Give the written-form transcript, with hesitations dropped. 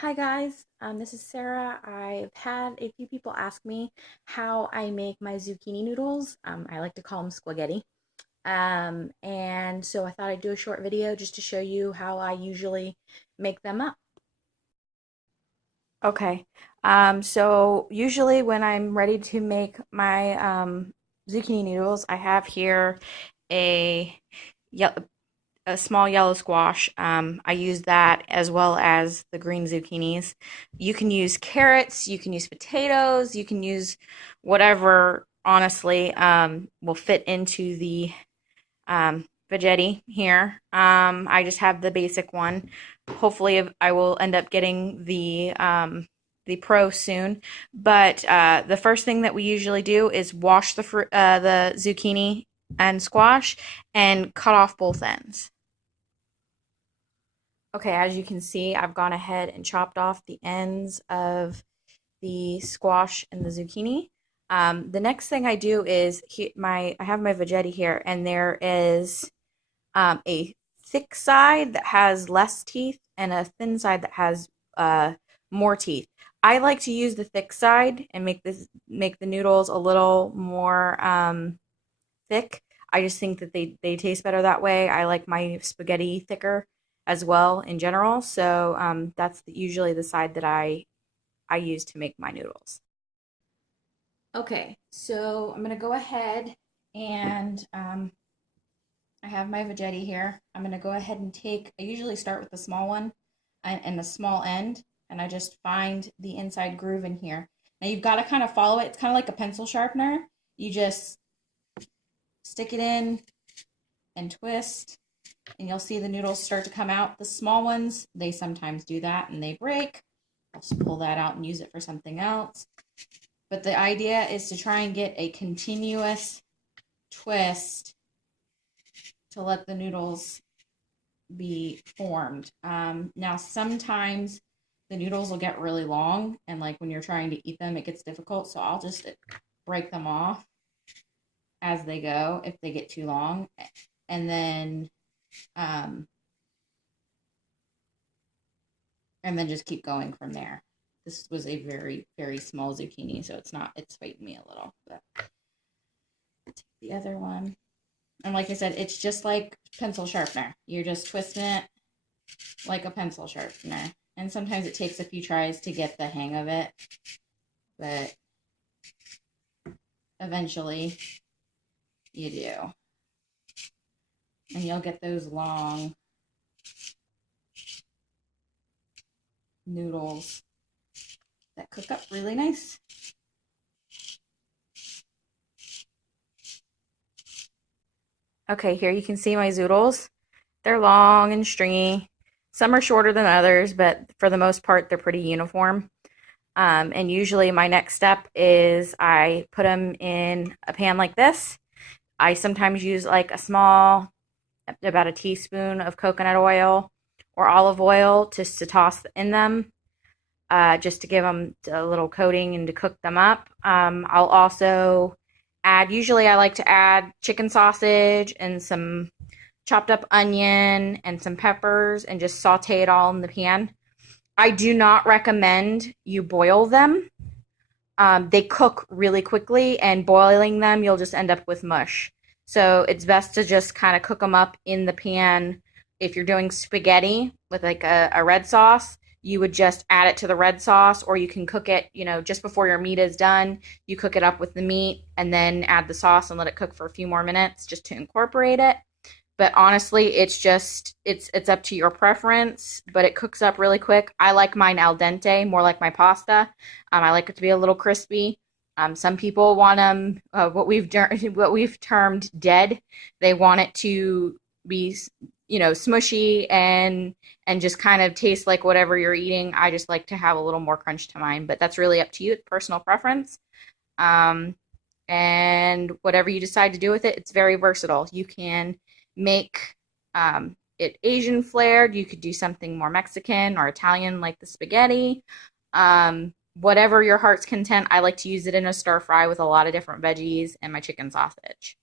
Hi guys, this is Sarah. I've had a few people ask me how I make my zucchini noodles. I like to call them spaghetti. And so I thought I'd do a short video just to show you how I usually make them up. Okay, so usually when I'm ready to make my zucchini noodles, I have here a ye- a small yellow squash. I use that as well as the green zucchinis. You can use carrots, you can use potatoes, you can use whatever, honestly, will fit into the veggetti here. I just have the basic one. Hopefully, I will end up getting the pro soon. But the first thing that we usually do is wash the zucchini and squash and cut off both ends. Okay, as you can see, I've gone ahead and chopped off the ends of the squash and the zucchini. The next thing I do is I have my veggetti here, and there is a thick side that has less teeth and a thin side that has more teeth. I like to use the thick side and make the noodles a little more thick. I just think that they taste better that way. I like my spaghetti thicker as well in general. So that's usually the side that I use to make my noodles. Okay, so I'm gonna go ahead and I have my veggetti here. I'm gonna go ahead and I usually start with the small one and the small end, and I just find the inside groove in here. Now you've got to kind of follow it. It's kind of like a pencil sharpener. You just stick it in and twist, and you'll see the noodles start to come out. The small ones, they sometimes do that and they break. I'll just pull that out and use it for something else. But the idea is to try and get a continuous twist to let the noodles be formed. Now, sometimes the noodles will get really long, and like when you're trying to eat them, it gets difficult. So I'll just break them off as they go if they get too long, and then just keep going from there. This was a very, very small zucchini, so it's fighting me a little. But I'll take the other one. And like I said, it's just like pencil sharpener. You're just twisting it like a pencil sharpener. And sometimes it takes a few tries to get the hang of it, but eventually you do. And you'll get those long noodles that cook up really nice. Okay, here you can see my zoodles. They're long and stringy. Some are shorter than others, but for the most part, they're pretty uniform. And usually my next step is I put them in a pan like this. I sometimes use like about a teaspoon of coconut oil or olive oil just to toss in them, just to give them a little coating and to cook them up. I'll also usually I like to add chicken sausage and some chopped up onion and some peppers and just saute it all in the pan. I do not recommend you boil them. They cook really quickly, and boiling them, you'll just end up with mush. So it's best to just kind of cook them up in the pan. If you're doing spaghetti with like a red sauce, you would just add it to the red sauce, or you can cook it, just before your meat is done. You cook it up with the meat and then add the sauce and let it cook for a few more minutes just to incorporate it. But honestly, it's up to your preference, but it cooks up really quick. I like mine al dente, more like my pasta. I like it to be a little crispy. Some people want them what we've termed dead. They want it to be, smushy and just kind of taste like whatever you're eating. I just like to have a little more crunch to mine, but that's really up to you. It's personal preference. Um, and whatever you decide to do with it, it's very versatile. You can make it Asian flavored. You could do something more Mexican or Italian like the spaghetti. Whatever your heart's content. I like to use it in a stir fry with a lot of different veggies and my chicken sausage.